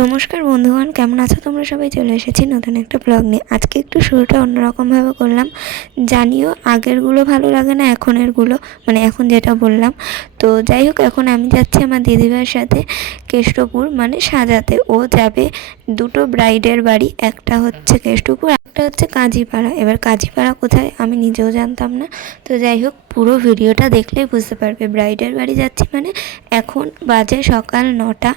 নমস্কার বন্ধুগণ, কেমন আছো তোমরা সবাই? চলে এসেছি নতুন একটা ব্লগ নিয়ে। আজকে একটু শুরুটা অন্যরকমভাবে করলাম। জানিও আগেরগুলো ভালো লাগে না, এখনেরগুলো মানে এখন যেটা বললাম। তো যাই হোক, এখন আমি যাচ্ছি আমার দিদিভাইয়ের সাথে কেষ্টপুর, মানে সাজাতে। ও যাবে দুটো ব্রাইডের বাড়ি, একটা হচ্ছে কেষ্টপুর, একটা হচ্ছে কাজীপাড়া। এবার কাজীপাড়া কোথায় আমি নিজেও জানতাম না। তো যাই হোক, পুরো ভিডিওটা দেখলেই বুঝতে পারবে। ব্রাইডের বাড়ি যাচ্ছি মানে এখন বাজে সকাল 9টা,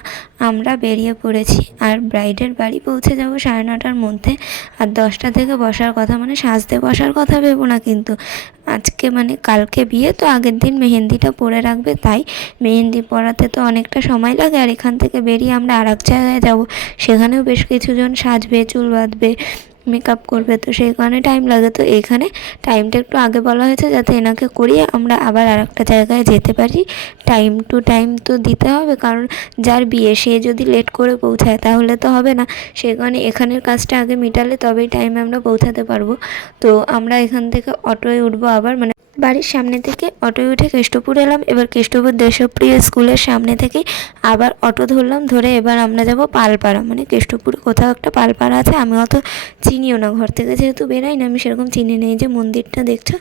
আমরা বেরিয়ে পড়েছি। আর ব্রাইডের বাড়ি পৌঁছে যাব 9:30টার মধ্যে। আর 10টা থেকে বসার কথা, মানে সাজতে বসার কথা ভেবো না কিন্তু। আজকে মানে কালকে বিয়ে, তো আগের দিন মেহেন্দিটা পরে রাখবে, তাই মেহেন্দি পরাতে তো অনেকটা সময় লাগে। আর এখান থেকে বেরিয়ে আমরা আর এক জায়গায় যাব, সেখানেও বেশ কিছুজন সাজবে, চুল বাঁধবে, মেকআপ করবে, তো সেই কারণে টাইম লাগে। তো এইখানে টাইমটা একটু আগে বলা হয়েছে যাতে এনাকে করিয়ে আমরা আবার আর একটা জায়গায় যেতে পারি। টাইম টু টাইম তো দিতে হবে, কারণ যার বিয়ে সে যদি লেট করে পৌঁছায় তাহলে তো হবে না। সেই কারণে এখানের কাজটা আগে মিটালে তবেই টাইমে আমরা পৌঁছাতে পারবো। তো আমরা এখান থেকে অটোয় উঠবো আবার, মানে বাড়ির সামনে থেকে অটোয় উঠে কেষ্টপুর এলাম। এবার কেষ্টপুর দেশপ্রিয় স্কুলের সামনে থেকে আবার অটো ধরলাম, ধরে এবার আমরা যাব পালপাড়া। মানে কেষ্টপুরে কোথাও একটা পালপাড়া আছে, আমি অত চিনিও না, ঘর থেকে যেহেতু বেরাই না আমি সেরকম চিনি নেই। যে মন্দিরটা দেখছো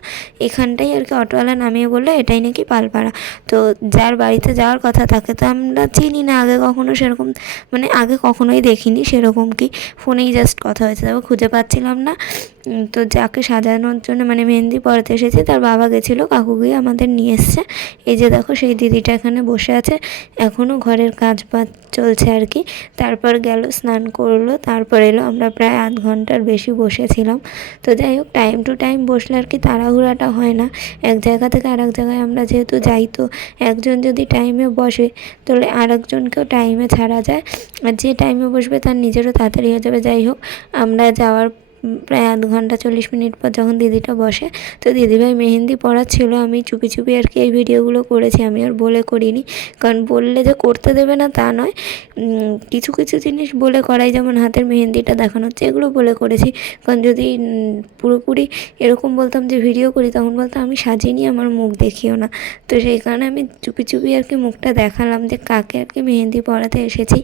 এখানটাই আর কি, অটোওয়ালা নামিয়ে বললো এটাই নাকি পালপাড়া। তো যার বাড়িতে যাওয়ার কথা তাকে তো আমরা চিনি না আগে কখনো সেরকম, মানে আগে কখনোই দেখিনি সেরকম। কি ফোনেই জাস্ট কথা হয়েছে, তারপর খুঁজে পাচ্ছিলাম না। তো যাকে সাজানোর জন্য মানে মেহেন্দি পরাতে এসেছে তার বাবা গেছিলো, কাকু গিয়ে আমাদের নিয়ে এসছে। এই যে দেখো সেই দিদিটা এখানে বসে আছে, এখনও ঘরের কাজ বাজ চলছে আর কি। তারপর গেল স্নান করলো, তারপর এলো। আমরা প্রায় আধ ঘন্টার বেশি বসেছিলাম। তো যাই হোক, টাইম টু টাইম বসলে আর কি তাড়াহুড়াটা হয় না। এক জায়গা থেকে আর এক জায়গায় আমরা যেহেতু যাই, তো একজন যদি টাইমে বসে তাহলে আর একজনকেও টাইমে ছাড়া যায়। আর যে টাইমে বসবে তার নিজেরও তাড়াতাড়ি হয়ে যাবে। যাই হোক, আমরা যাওয়ার প্রায় আধ ঘন্টা 40 মিনিট পর যখন দিদিটা বসে, তো দিদিভাই মেহেন্দি পড়াচ্ছিল। আমি চুপি চুপি আর কি এই ভিডিওগুলো করেছি, আমি আর বলে করিনি। কারণ বললে যে করতে দেবে না তা নয়, কিছু কিছু জিনিস বলে করাই, যেমন হাতের মেহেন্দিটা দেখানো হচ্ছে, এগুলো বলে করেছি। কারণ যদি পুরোপুরি এরকম বলতাম যে ভিডিও করি, তখন বলতাম আমি সাজিনি, আমার মুখ দেখিও না। তো সেই কারণে আমি চুপি চুপি আর কি মুখটা দেখালাম যে কাকে আর কি মেহেন্দি পরাতে এসেছি।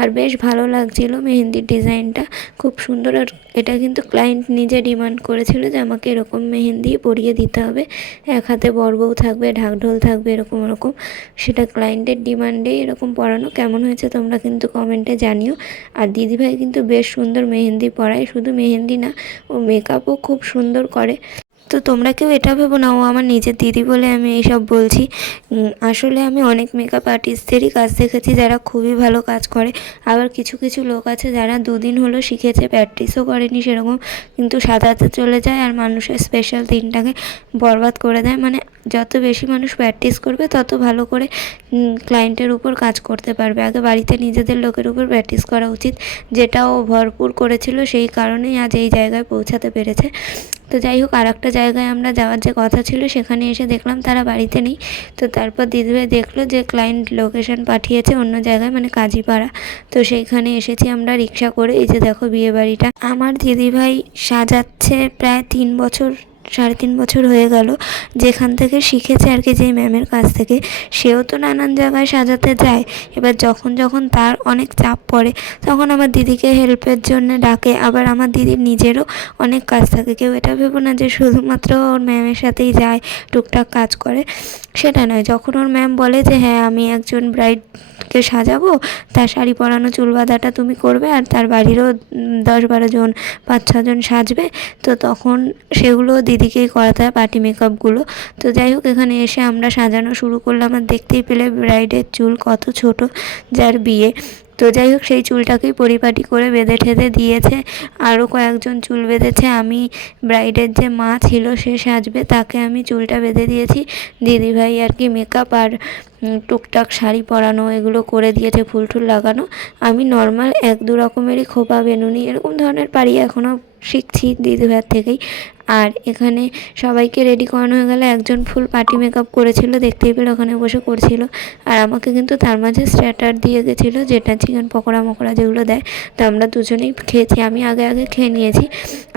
আর বেশ ভালো লাগছিল মেহেন্দির ডিজাইনটা, খুব সুন্দর। আর এটা কিন্তু ক্লায়েন্ট নিজে ডিমান্ড করেছিল যে আমাকে এরকম মেহেন্দি পরিয়ে দিতে হবে, এক হাতে বড়বউ থাকবে, ঢাকঢোল থাকবে, এরকম এরকম। সেটা ক্লায়েন্টের ডিমান্ডেই এরকম পরানো। কেমন হয়েছে তোমরা কিন্তু কমেন্টে জানিও। আর দিদিভাই কিন্তু বেশ সুন্দর মেহেন্দি পরায়, শুধু মেহেন্দি না, ও মেকআপও খুব সুন্দর করে। তো তোমরা কেউ এটা ভেবো না ও আমার নিজের দিদি বলে আমি এইসব বলছি। আসলে আমি অনেক মেকআপ আর্টিস্টদেরই কাজ দেখেছি যারা খুবই ভালো কাজ করে। আবার কিছু কিছু লোক আছে যারা 2 দিন হলো শিখেছে, প্র্যাকটিসও করেনি সেরকম, কিন্তু সাজাতে চলে যায় আর মানুষের স্পেশাল দিনটাকে বরবাদ করে দেয়। মানে যত বেশি মানুষ প্র্যাকটিস করবে তত ভালো করে ক্লায়েন্টের উপর কাজ করতে পারবে। আগে বাড়িতে নিজেদের লোকের উপর প্র্যাকটিস করা উচিত, যেটা ও ভরপুর করেছিল, সেই কারণেই আজ এই জায়গায় পৌঁছাতে পেরেছে। তো যাই হোক, আর একটা জায়গায় আমরা যাওয়ার যে কথা ছিল সেখানে এসে দেখলাম তারা বাড়িতে নেই। তো তারপর দিদিভাই দেখলো যে ক্লায়েন্ট লোকেশন পাঠিয়েছে অন্য জায়গায়, মানে কাজীপাড়া। তো সেইখানে এসেছি আমরা রিক্সা করে। এই যে দেখো বিয়ে বাড়িটা, আমার দিদিভাই সাজাচ্ছে প্রায় 3 বছর, 3.5 বছর হয়ে গেল যেখান থেকে শিখেছে আর কি, যে ম্যামের কাছ থেকে। সেও তো নানান জায়গায় সাজাতে যায়। এবার যখন যখন তার অনেক চাপ পড়ে তখন আমার দিদিকে হেল্পের জন্য ডাকে। আবার আমার দিদির নিজেরও অনেক কাজ থাকে। কেউ এটা ভেবো না যে শুধুমাত্র ওর ম্যামের সাথেই যায়, টুকটাক কাজ করে, সেটা নয়। যখন ওর ম্যাম বলে যে হ্যাঁ আমি একজন ব্রাইডকে সাজাবো, তার শাড়ি পরানো, চুল বাঁধাটা তুমি করবে, আর তার বাড়িরও 10-12 জন, 5-6 জন সাজবে, তো তখন সেগুলো দিদিকেই করাতে হয়, পার্টি মেকআপগুলো। তো যাই হোক, এখানে এসে আমরা সাজানো শুরু করলাম। আর দেখতেই পেলে ব্রাইডের চুল কত ছোট, যার বিয়ে। তো যাই হোক, সেই চুলটাকেই পরিপাটি করে বেঁধে ঠেঁধে দিয়েছে। আরও কয়েকজন চুল বেঁধেছে। আমি ব্রাইডের যে মা ছিল সে সাজবে, তাকে আমি চুলটা বেঁধে দিয়েছি। দিদিভাই আর কি মেকআপ আর টুকটাক শাড়ি পরানো এগুলো করে দিয়েছে, ফুল টুল লাগানো। আমি নর্মাল 1-2 রকমেরই খোপা, বেনুনি এরকম ধরনের পারি, এখনও শিখছি দিদিভাইয়ের থেকেই। আর এখানে সবাইকে রেডি করানো হয়ে গেলে একজন ফুল পার্টি মেকআপ করেছিল, দেখতেই পেলে ওখানে বসে করছিল। আর আমাকে কিন্তু তার মাঝে স্টার্টার দিয়ে গেছিলো, যেটা চিকেন পকোড়া মকোড়া যেগুলো দেয়। তো আমরা দুজনেই খেয়েছি, আমি আগে খেয়ে নিয়েছি।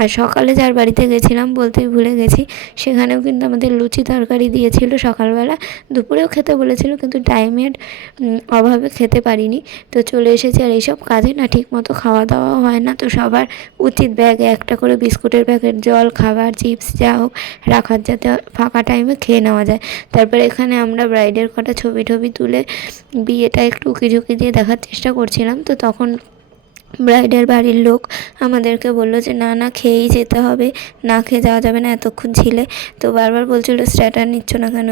আর সকালে যার বাড়িতে গেছিলাম বলতেই ভুলে গেছি, সেখানেও কিন্তু আমাদের লুচি তরকারি দিয়েছিল সকালবেলা। দুপুরেও খেতে বলেছিল, কিন্তু টাইমের অভাবে খেতে পারিনি। তো চলে এসেছি। আর এইসব কাজে না ঠিক মতো খাওয়া দাওয়া হয় না, তো সবার উচিত ব্যাগে একটা করে বিস্কুটের প্যাকেট, জল, খাবার, চিপস যা হোক রাখার, যাতে ফাঁকা টাইমে খেয়ে নেওয়া যায়। তারপরে এখানে আমরা ব্রাইডের কটা ছবি টবি তুলে বিয়েটা একটু উকিঝুঁকি দিয়ে দেখার চেষ্টা করছিলাম। তো তখন ব্রাইডের বাড়ির লোক আমাদেরকে বললো যে না না, খেয়েই যেতে হবে, না খেয়ে যাওয়া যাবে না, এতক্ষণ ছিলে। তো বারবার বলছিল স্ট্যাটার নিচ্ছ না কেন,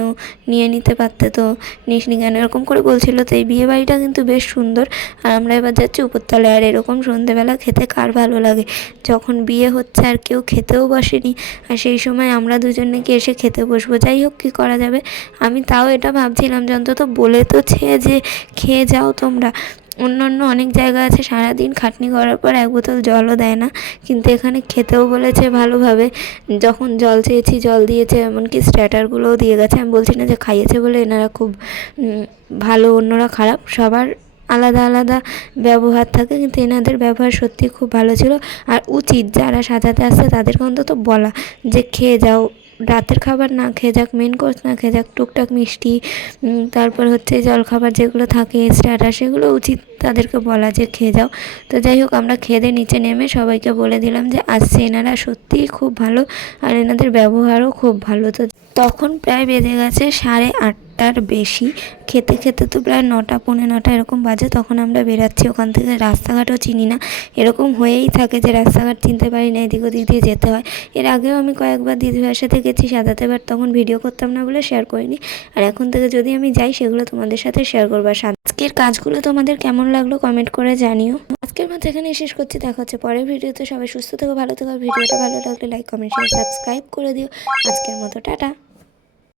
নিয়ে নিতে পারতে তো, নিসনি কেন, এরকম করে বলছিল। তো এই বিয়ে বাড়িটা কিন্তু বেশ সুন্দর। আর আমরা এবার যাচ্ছি উপরতলায়। আর এরকম সন্ধেবেলা খেতে কার ভালো লাগে, যখন বিয়ে হচ্ছে আর কেউ খেতেও বসেনি, আর সেই সময় আমরা দুজন নাকি এসে খেতে বসবো। যাই হোক, কী করা যাবে। আমি তাও এটা ভাবছিলাম যে অন্তত বলে তো যে খেয়ে যাও তোমরা। অন্য অনেক জায়গা আছে সারাদিন খাটনি করার পর এক বোতল জলও দেয় না, কিন্তু এখানে খেতেও বলেছে ভালোভাবে। যখন জল চেয়েছি জল দিয়েছে, এমনকি স্ট্যাটারগুলোও দিয়ে গেছে। আমি বলছি না যে খাইয়েছে বলে এনারা খুব ভালো, অন্যরা খারাপ, সবার আলাদা আলাদা ব্যবহার থাকে, কিন্তু এনাদের ব্যবহার সত্যি খুব ভালো ছিল। আর উচিত যারা সাজাতে আসছে তাদেরকে অন্তত বলা যে খেয়ে যাও, রাতের খাবার না খেয়ে যাক, মেন কোর্স না খেয়ে যাক, টুকটাক মিষ্টি, তারপর হচ্ছে জলখাবার যেগুলো থাকে স্টার্টার, সেগুলো উচিত তাদেরকে বলা যে খেয়ে যাও। তো যাই হোক, আমরা খেয়ে দিয়ে নিচে নেমে সবাইকে বলে দিলাম যে আসছে। এনারা সত্যিই খুব ভালো, আর এনাদের ব্যবহারও খুব ভালো। তো তখন প্রায় বেজে গেছে 8:30টার বেশি। খেতে খেতে তো প্রায় 9টা পৌনে 9টা এরকম বাজে। তখন আমরা বেরাচ্ছি ওখান থেকে। রাস্তাঘাটও চিনি না, এরকম হয়েই থাকে যে রাস্তাঘাট চিনতে পারি না, এদিক ওদিক দিয়ে যেতে হয়। এর আগেও আমি কয়েকবার দিদিভাইয়ের সাথে গেছি সাজাতে, বাট তখন ভিডিও করতাম না বলে শেয়ার করিনি। আর এখন থেকে যদি আমি যাই সেগুলো তোমাদের সাথে শেয়ার করবো। আর আজকের কাজগুলো তোমাদের কেমন লাগলো কমেন্ট করে জানিও। আজকের মতো এখানেই শেষ করছি, দেখা হচ্ছে পরের ভিডিওতে। সবাই সুস্থ থেকো, ভালো থেকো। ভিডিওটা ভালো লাগলে লাইক, কমেন্ট, শেয়ার, সাবস্ক্রাইব করে দিও। আজকের মতো টাটা।